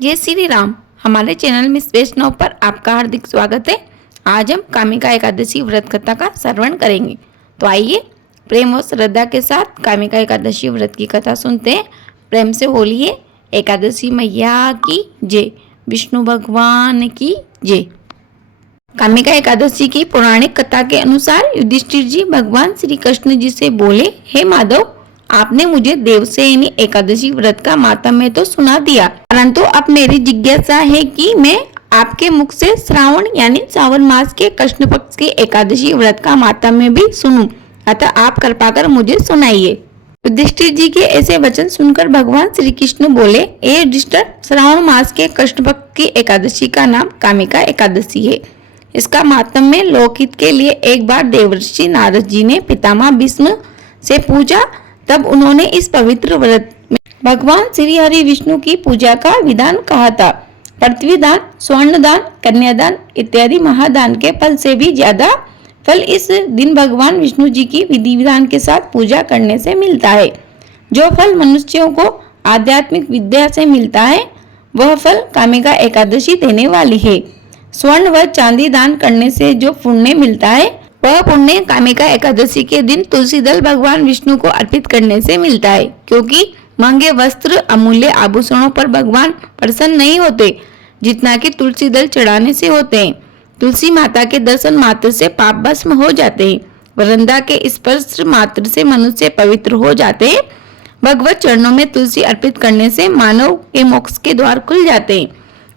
जय श्री राम। हमारे channel miss वैष्णव पर आपका हार्दिक स्वागत है। आज हम कामिका एकादशी व्रत कथा का श्रवण करेंगे। तो आइए प्रेम और श्रद्धा के साथ कामिका एकादशी व्रत की कथा सुनते हैं। प्रेम से बोलिए एकादशी मैया की जय, विष्णु भगवान की जय। कामिका एकादशी की पौराणिक कथा के अनुसार युधिष्ठिर जी भगवान श्री कृष्ण जी से बोले, हे माधव, आपने मुझे देवशयनी एकादशी व्रत का मातम्य तो सुना दिया, परंतु अब मेरी जिज्ञासा है कि मैं आपके मुख से श्रावण यानी सावन मास के कृष्ण पक्ष की एकादशी व्रत का मातम्य भी सुनूं। अतः आप कृपा कर मुझे सुनाइए। युधिष्ठिर जी के ऐसे वचन सुनकर भगवान श्री कृष्ण बोले, ए युधिष्ठिर, श्रावण मास के कृष्ण पक्ष की एकादशी का नाम कामिका एकादशी है। इसका मातम्य लोकहित के लिए एक बार देवर्षि नारद जी ने पितामह भीष्म से पूछा। तब उन्होंने इस पवित्र व्रत में भगवान श्री हरि विष्णु की पूजा का विधान कहा था। पृथ्वी दान, स्वर्ण दान, कन्यादान इत्यादि महादान के फल से भी ज्यादा फल इस दिन भगवान विष्णु जी की विधि विधान के साथ पूजा करने से मिलता है। जो फल मनुष्यों को आध्यात्मिक विद्या से मिलता है, वह फल कामिका एकादशी देने वाली है। स्वर्ण व चांदी दान करने से जो पुण्य मिलता है, वह पुण्य कामिका एकादशी के दिन तुलसी दल भगवान विष्णु को अर्पित करने से मिलता है, क्योंकि महंगे वस्त्र, अमूल्य आभूषणों पर भगवान प्रसन्न नहीं होते जितना कि तुलसी दल चढ़ाने से होते हैं। तुलसी माता के दर्शन मात्र से पाप भस्म हो जाते हैं। वृंदा के स्पर्श मात्र से मनुष्य पवित्र हो जाते हैं। भगवत चरणों में तुलसी अर्पित करने से मानव के मोक्ष के द्वार खुल जाते हैं।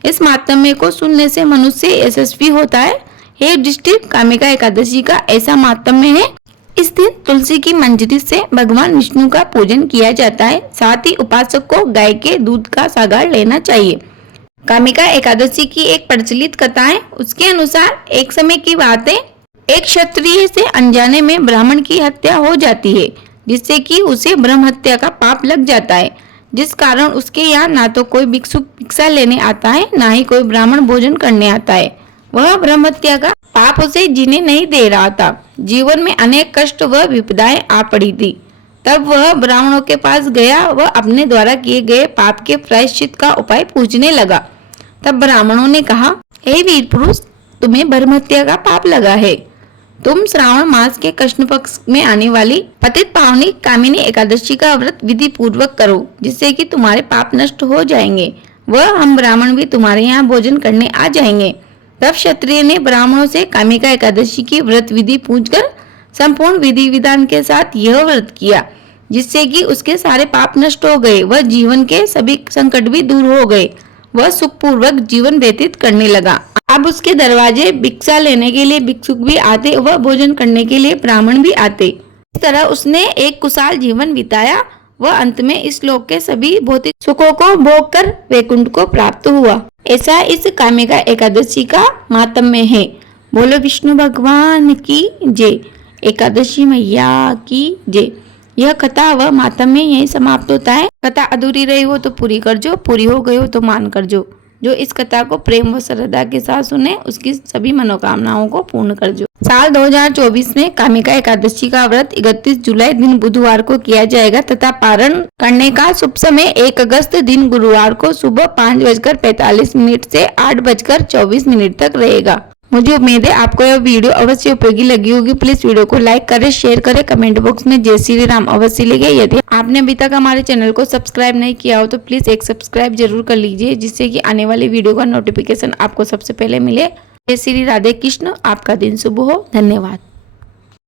इस मातम्य को सुनने से मनुष्य यशस्वी होता है। हे युधिष्ठिर, कामिका एकादशी का ऐसा मातम्य है। इस दिन तुलसी की मंजरी से भगवान विष्णु का पूजन किया जाता है। साथ ही उपासक को गाय के दूध का सागार लेना चाहिए। कामिका एकादशी की एक प्रचलित कथा है। उसके अनुसार एक समय की बात है, एक क्षत्रिय से अनजाने में ब्राह्मण की हत्या हो जाती है, जिससे कि उसे ब्रह्म हत्या का पाप लग जाता है। जिस कारण उसके यहाँ ना तो कोई भिक्षु भिक्षा लेने आता है, ना ही कोई ब्राह्मण भोजन करने आता है। वह ब्रह्म हत्या का पाप उसे जीने नहीं दे रहा था। जीवन में अनेक कष्ट व विपदाएं आ पड़ी थी। तब वह ब्राह्मणों के पास गया। वह अपने द्वारा किए गए पाप के प्रायश्चित का उपाय पूछने लगा। तब ब्राह्मणों ने कहा, हे वीर पुरुष, तुम्हें ब्रह्म हत्या का पाप लगा है। तुम श्रावण मास के कृष्ण पक्ष में आने वाली पतित पावनी कामिनी एकादशी का व्रत विधि पूर्वक करो, जिससे कि तुम्हारे पाप नष्ट हो जाएंगे। वह हम ब्राह्मण भी तुम्हारे यहाँ भोजन करने आ जाएंगे। तब क्षत्रिय ने ब्राह्मणों से कामिका एकादशी की व्रत विधि पूछकर संपूर्ण विधि विधान के साथ यह व्रत किया, जिससे कि उसके सारे पाप नष्ट हो गए। वह जीवन के सभी संकट भी दूर हो गए। वह सुखपूर्वक जीवन व्यतीत करने लगा। अब उसके दरवाजे भिक्षा लेने के लिए भिक्षुक भी आते, वह भोजन करने के लिए ब्राह्मण भी आते। इस तरह उसने एक कुशल जीवन बिताया। वह अंत में इस लोक के सभी भौतिक सुखों को भोग कर वैकुंठ को प्राप्त हुआ। ऐसा इस कामिका एकादशी का मातम्य है। बोलो विष्णु भगवान की जय, एकादशी मैया की जय। यह कथा व मातम्य यही समाप्त होता है। कथा अधूरी रही हो तो पूरी कर जो, पूरी हो गई हो तो मान कर जो। जो इस कथा को प्रेम व श्रद्धा के साथ सुने, उसकी सभी मनोकामनाओं को पूर्ण कर जो। साल 2024 में कामिका एकादशी का व्रत 31 जुलाई दिन बुधवार को किया जाएगा तथा पारण करने का शुभ समय 1 अगस्त दिन गुरुवार को सुबह 5:45 से 8:24 तक रहेगा। मुझे उम्मीद है आपको यह वीडियो अवश्य उपयोगी लगी होगी। प्लीज वीडियो को लाइक करें, शेयर करें, कमेंट बॉक्स में जय श्री राम अवश्य लिखे। यदि आपने अभी तक हमारे चैनल को सब्सक्राइब नहीं किया हो तो प्लीज एक सब्सक्राइब जरूर कर लीजिए, जिससे कि आने वाली वीडियो का नोटिफिकेशन आपको सबसे पहले मिले। जय श्री राधे कृष्ण। आपका दिन शुभ हो। धन्यवाद।